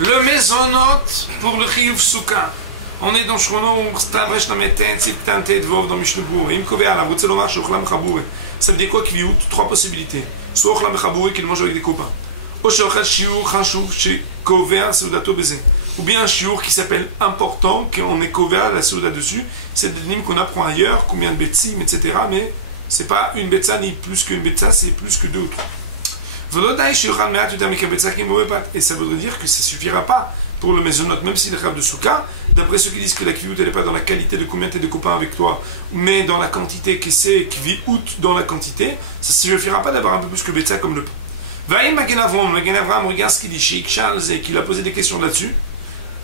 Le mésonote pour le chiyuv souka. On est dans Shrono, Stavresh Nameten, Tziptante, Dvov, dans Mishnebur. Il me couvert à la route, c'est l'omar, Shochlam Chaboure. Ça veut dire quoi, Kviout? Trois possibilités. Soit Ochlam Chaboure, qu'il mange avec des copains. Ou Shochal Shiur, Chachouv, chez Kover, Seudato Baiser. Ou bien un Shiur qui s'appelle important, qu'on est Kover, la Seuda dessus. C'est des lignes qu'on apprend ailleurs, combien de Betsim, etc. Mais c'est pas une Betsa ni plus qu'une Betsa, c'est plus que deux ou trois. Et ça voudrait dire que ça ne suffira pas pour le mésonote, même s'il est rêve de souka, d'après ceux qui disent que la kviout, elle n'est pas dans la qualité de combien tu es de copains avec toi, mais dans la quantité que c'est kviout dans la quantité, ça ne suffira pas d'avoir un peu plus que betza comme le pain. Vaïm Magen Avram regarde ce qu'il dit chez Charles et qu'il a posé des questions là-dessus.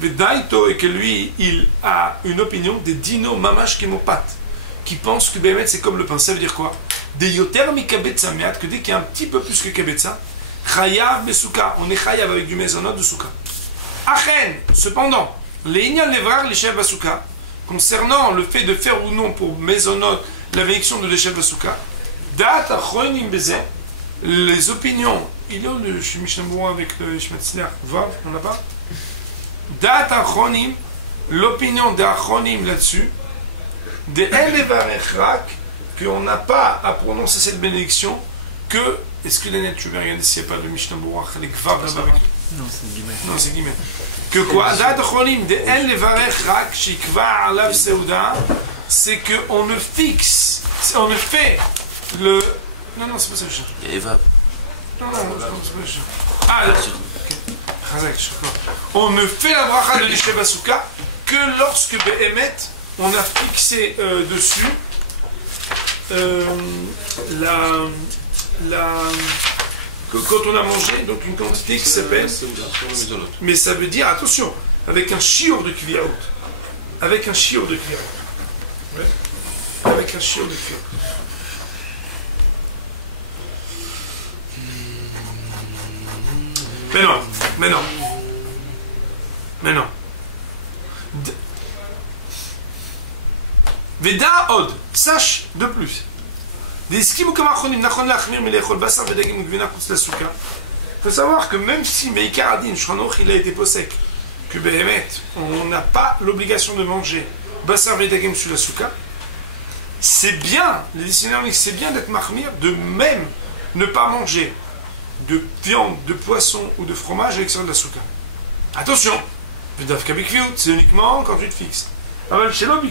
Vedaito, et que lui, il a une opinion des dino mamash kemopat, qui pense que Bémet c'est comme le pain. Ça veut dire quoi? Des yoter mikabetza meat, que dès qu'il y a un petit peu plus que kabetza, chayav besouka, on est chayav avec du mésonote de souka. Achen, cependant, les ignan levrar les chefs basouka, concernant le fait de faire ou non pour mésonote la bénédiction de l'échef basouka, dat achronim bezeh, les opinions, il est où le Mishnah avec le Shmetzler, Vav, on l'a pas? Dat achronim, l'opinion d'achronim là-dessus, de elevarechrak, qu'on n'a pas à prononcer cette bénédiction que, est-ce que les net, tu veux regarder s'il n'y a pas le Mishnah Bourach, les Gvav là-bas avec. Non, c'est Guimet. Non, c'est Guimet. Que quoi? Dat achronim de el levarechrak shikva alav seuda, c'est qu'on ne fixe, on ne fait le. Non, non, c'est pas ça le chien. Il y a Evav. Non, non, c'est pas le chien. Ah, on ne fait la bracha de l'Ishev Asuka que lorsque Behemet, on a fixé dessus quand on a mangé, donc une quantité qui s'appelle. Mais ça veut dire, attention, avec un chiour de kviaout. Avec un chiour de kviaout. Ouais. Avec un chiour de kviaout. Mais non, mais non. Mais non. Veda od, sache de plus. Il faut savoir que même si Meikaradin, Shranouch, il a été possèque, que Behemet, on n'a pas l'obligation de manger Bassar Vedagim sur la souka, c'est bien, les dictionnaires disent c'est bien d'être mahmir, de même ne pas manger de viande, de poisson ou de fromage avec ça de la souka. Attention, c'est uniquement quand tu te fixes. Alors, chez l'homme,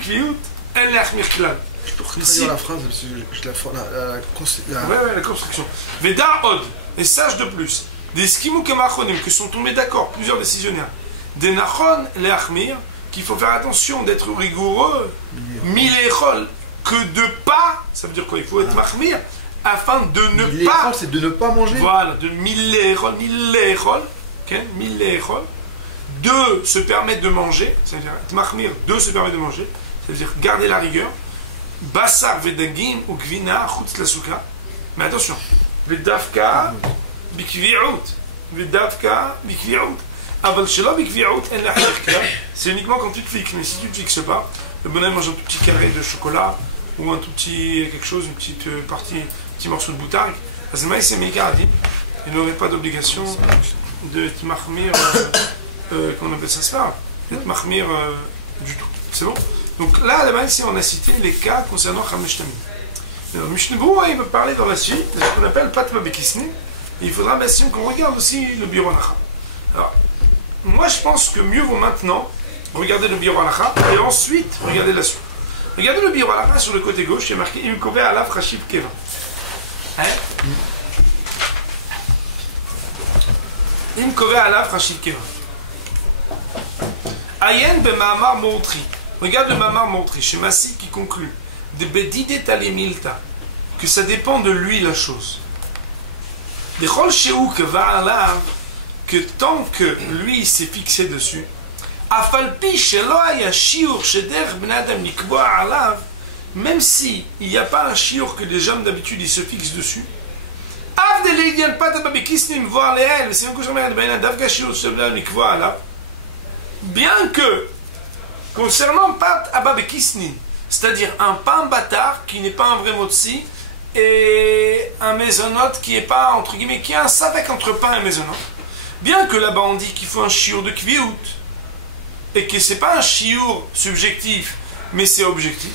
elle est ahmir klal. Je peux retraduire la phrase, parce que la construction. Veda od, et sache de plus, des skimou kemachonim, que sont tombés d'accord plusieurs décisionnaires, des nachon les ahmir, qu'il faut faire attention d'être rigoureux, milechol, que de pas, ça veut dire quoi? Il faut être mahmir, afin de ne pas. C'est de ne pas manger. Voilà, de milechol, de se permettre de manger, c'est-à-dire être mahmir, de se permettre de manger, c'est-à-dire garder la rigueur. Bassar vedagim ou gvina chutz la souka. Mais attention, vedavka bikvi'out. Vedavka bikvi'out. Aval shelo bikvi'out en la herkla. C'est uniquement quand tu te fixes. Mais si tu ne te fixes pas, le bonhomme mange un tout petit carré de chocolat ou un tout petit quelque chose, une petite partie, un petit morceau de boutargue. Azmaï c'est Meikaradin. Il n'aurait pas d'obligation de te mahmir, qu'on appelle ça cela, d'être mahmir du tout. C'est bon? Donc là, là-bas, ici, on a cité les cas concernant Chamesh Tamim. Alors, Mishnah Berurah, il va parler dans la suite de ce qu'on appelle Patma Bekisne. Il faudra, bien sûr, qu'on regarde aussi le Biur Halacha. Alors, moi, je pense que mieux vaut maintenant regarder le Biur Halacha et ensuite regarder la suite. Regardez le Biur Halacha sur le côté gauche, il y a marqué Im Kove Alav Rashib Keva. Hein? Im Kove Alav Rashib Keva. Ayen Bemamar Moutri. Regarde le Mamar montré chez Massi qui conclut de Bedide Talemilta que ça dépend de lui la chose. De Chol Sheou que va alav que tant que lui s'est fixé dessus, Afalpi Sheloya Shiur Sheder Bnadam Nikboa alav, même si il n'y a pas un shiur que les gens d'habitude ils se fixent dessus, Av de l'Idian Patababekisnim voir les ailes, c'est un coup jamais de Benan d'Avga Shiur Sheder Nikboa alav, bien que concernant Pat Ababekisni, c'est-à-dire un pain bâtard qui n'est pas un vrai motzi et un mésonote qui n'est pas, entre guillemets, qui est un savek entre pain et mésonote. bien que là-bas on dit qu'il faut un chiour de kviout, et que c'est pas un chiour subjectif, mais c'est objectif.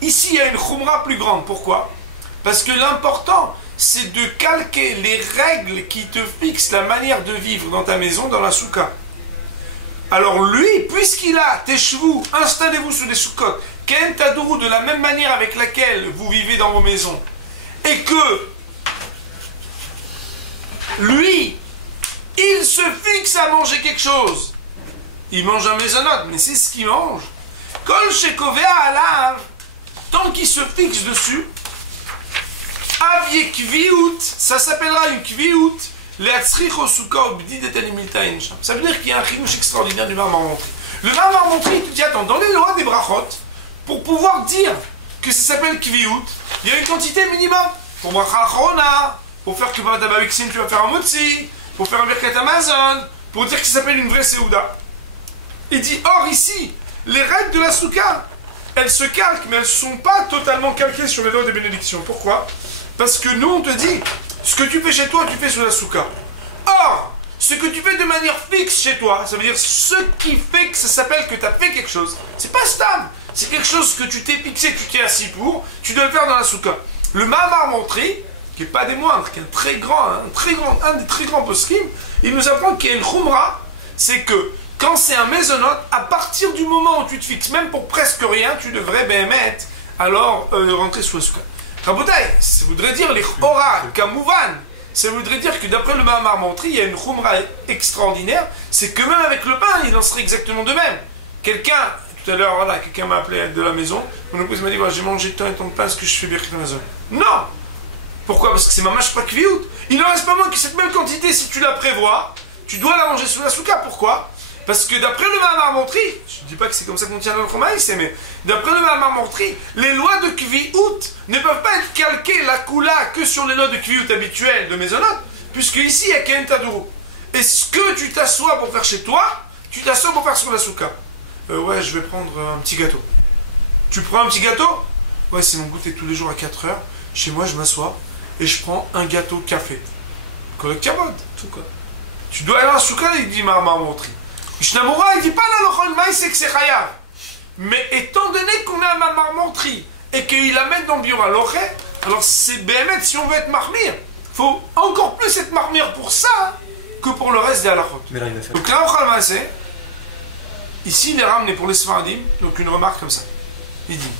Ici, il y a une khumra plus grande. Pourquoi? Parce que l'important, c'est de calquer les règles qui te fixent la manière de vivre dans ta maison, dans la souka. Alors lui, puisqu'il a teshvu, installez-vous sous des soukot, ken tadourou, de la même manière avec laquelle vous vivez dans vos maisons, et que lui, il se fixe à manger quelque chose. Il mange un maisonnote, mais c'est ce qu'il mange. Kol shekovea alav, tant qu'il se fixe dessus, avie kviout, ça s'appellera une kviout, leatzrich osuka obdi detelimiltain. Ça veut dire qu'il y a un chidouche extraordinaire du Mahamar Montri. Le Mahamar Montri, il te dit, attends, dans les lois des brachot, pour pouvoir dire que ça s'appelle kviout, il y a une quantité minimum. Pour bracha achrona, pour faire que par ta babiksin, tu vas faire un motzi, pour faire un birkat Amazon, pour dire que ça s'appelle une vraie Seouda. Il dit, or ici, les règles de la souka, elles se calquent, mais elles ne sont pas totalement calquées sur les lois des bénédictions. Pourquoi? Parce que nous, on te dit, ce que tu fais chez toi, tu fais sous la souka. Or, ce que tu fais de manière fixe chez toi, ça veut dire ce qui fait que ça s'appelle que tu as fait quelque chose, c'est pas stable. C'est quelque chose que tu t'es fixé, tu t'es assis pour, tu dois le faire dans la souka. Le Mahamar Montri, qui n'est pas des moindres, qui est un des très grands poskim, il nous apprend qu'il y a une khumra, c'est que quand c'est un maisonnote, à partir du moment où tu te fixes, même pour presque rien, tu devrais béhémet, alors rentrer sous la souka. Rabotai, ça voudrait dire les ora, kamouvan, ça voudrait dire que d'après le Mahamar Montri, il y a une khumra extraordinaire, c'est que même avec le pain, il en serait exactement de même. Quelqu'un, tout à l'heure, voilà, quelqu'un m'a appelé de la maison, mon épouse m'a dit, voilà, j'ai mangé tant et tant de pain, est-ce que je fais birkat Amazon? Non! Pourquoi? Parce que c'est mamash pas kviout. Il ne reste pas moins que cette même quantité, si tu la prévois, tu dois la manger sous la souka. Pourquoi? Parce que d'après le Mahamar Montri, je ne dis pas que c'est comme ça qu'on tient notre maïs, mais d'après le Mahamar Montri, les lois de kviout ne peuvent pas être calquées la kula que sur les lois de kviout habituelles de maisonnote, puisque ici il y a ken tadourou. Et ce que tu t'assois pour faire chez toi, tu t'assois pour faire sur la souka. Ouais, je vais prendre un petit gâteau. Tu prends un petit gâteau? Ouais, c'est mon goûter tous les jours à 4 heures. Chez moi, je m'assois et je prends un gâteau café. Collègue Kabod, tout quoi. Tu dois aller à la souka, il dit Mahamar Montri. Mishnamura, il dit pas la lochol maïs, c'est que c'est chayav. Mais étant donné qu'on a un Mahamar Montri et qu'il amène dans le bureau à l'oché, alors c'est béhémet, si on veut être marmire, il faut encore plus être marmire pour ça que pour le reste des halachot. Donc là, on va ici, il est ramené pour les Sfaradim, donc une remarque comme ça. Il dit,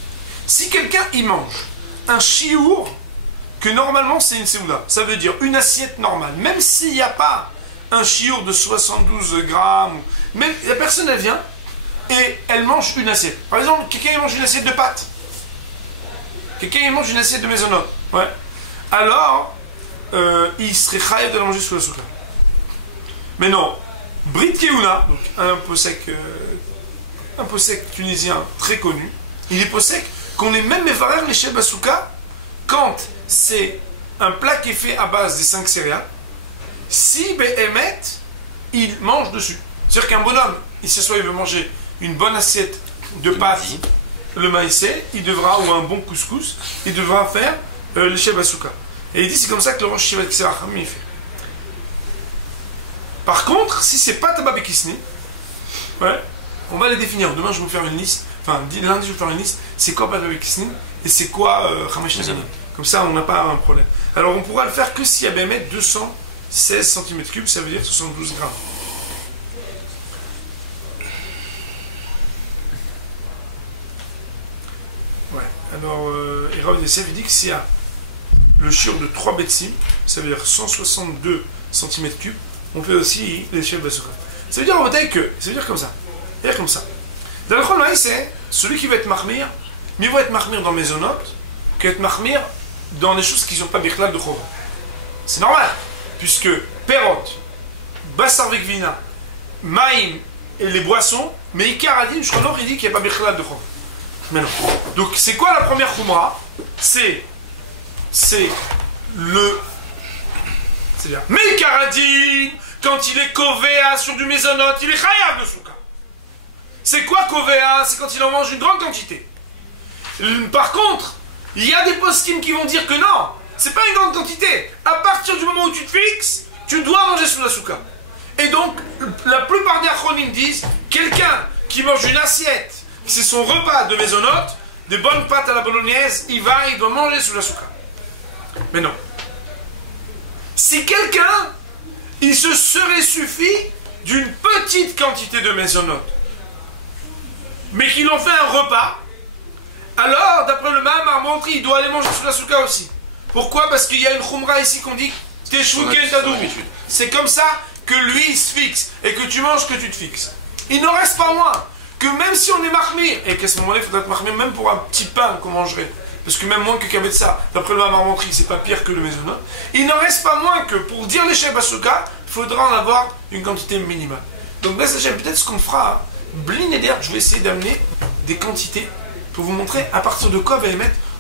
si quelqu'un y mange un chiour, que normalement c'est une seouda, ça veut dire une assiette normale, même s'il n'y a pas un chiour de 72 grammes, même la personne elle vient et elle mange une assiette. Par exemple, quelqu'un il mange une assiette de pâtes, quelqu'un il mange une assiette de maisonnote, ouais. Alors, il serait chayav de la manger sous la souka. Mais non, Brit Keuna, donc un posek tunisien très connu, il est posek qu'on est même mévarer les chefs basouka quand c'est un plat qui est fait à base des 5 céréales. Si Béhémet, il mange dessus. C'est-à-dire qu'un bonhomme, il s'assoit, il veut manger une bonne assiette de pâtes, le maïsé, il devra, ou un bon couscous, il devra faire le chef souka. Et il dit c'est comme ça que le Rosh Shivat Ksevacham il fait. Par contre, si c'est pas Tabab et Kisni, ouais, on va les définir. Demain, je vais vous faire une liste. Enfin, lundi, je vais vous faire une liste. C'est quoi Tabab et Kisni et c'est quoi Chamesh Nazanim. Comme ça, on n'a pas un problème. Alors, on pourra le faire que s'il y a Béhémet 216 cm3, ça veut dire 72 grammes. Ouais, alors, Iraoud Yessef, il dit que s'il y a le shiur de 3 betsim, ça veut dire 162 cm3, on fait aussi les chefs basouka. Ça veut dire en bataille que, ça veut dire comme ça. Ça veut dire comme ça. Dans le Chol Maïs, c'est celui qui va être mahmir, mieux vaut être mahmir dans maisonnote qu'être mahmir dans les choses qui n'ont pas bichlal de chova. C'est normal, puisque perot, bassar vekvina, maïm et les boissons, mais Ikar Adin, je crois il dit qu'il n'y a pas bichlal de chova. Mais non. Donc c'est quoi la première khumra? C'est le... C'est-à-dire, mais Karadin, quand il est kovéa sur du maisonnote, il est chayav de souka. C'est quoi kovéa? C'est quand il en mange une grande quantité. Par contre, il y a des poskim qui vont dire que non. c'est pas une grande quantité. À partir du moment où tu te fixes, tu dois manger sous la souka. Et donc, la plupart des acronymes disent, quelqu'un qui mange une assiette, c'est son repas de maisonnote, des bonnes pâtes à la bolognaise, il doit manger sous la souka. Mais non. Si quelqu'un, il se serait suffi d'une petite quantité de maisonnote, mais qu'il en fait un repas, alors, d'après le même Armontri, il doit aller manger sous la souka aussi. Pourquoi? Parce qu'il y a une khumra ici qu'on dit c'est comme ça que lui il se fixe et que tu manges que tu te fixes. Il n'en reste pas moins que même si on est mahmir, et qu'à ce moment-là il faudrait être mahmir même pour un petit pain qu'on mangerait, parce que même moins que qu'avec ça, d'après le même Armontri, c'est pas pire que le maisonnote, il n'en reste pas moins que pour dire les chefs à souka, il faudra en avoir une quantité minimale. Donc peut-être ce qu'on fera, hein, blin et d'air, je vais essayer d'amener des quantités pour vous montrer à partir de quoi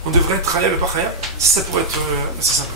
on devrait être khayab et pas khayab, ça pourrait être assez simple.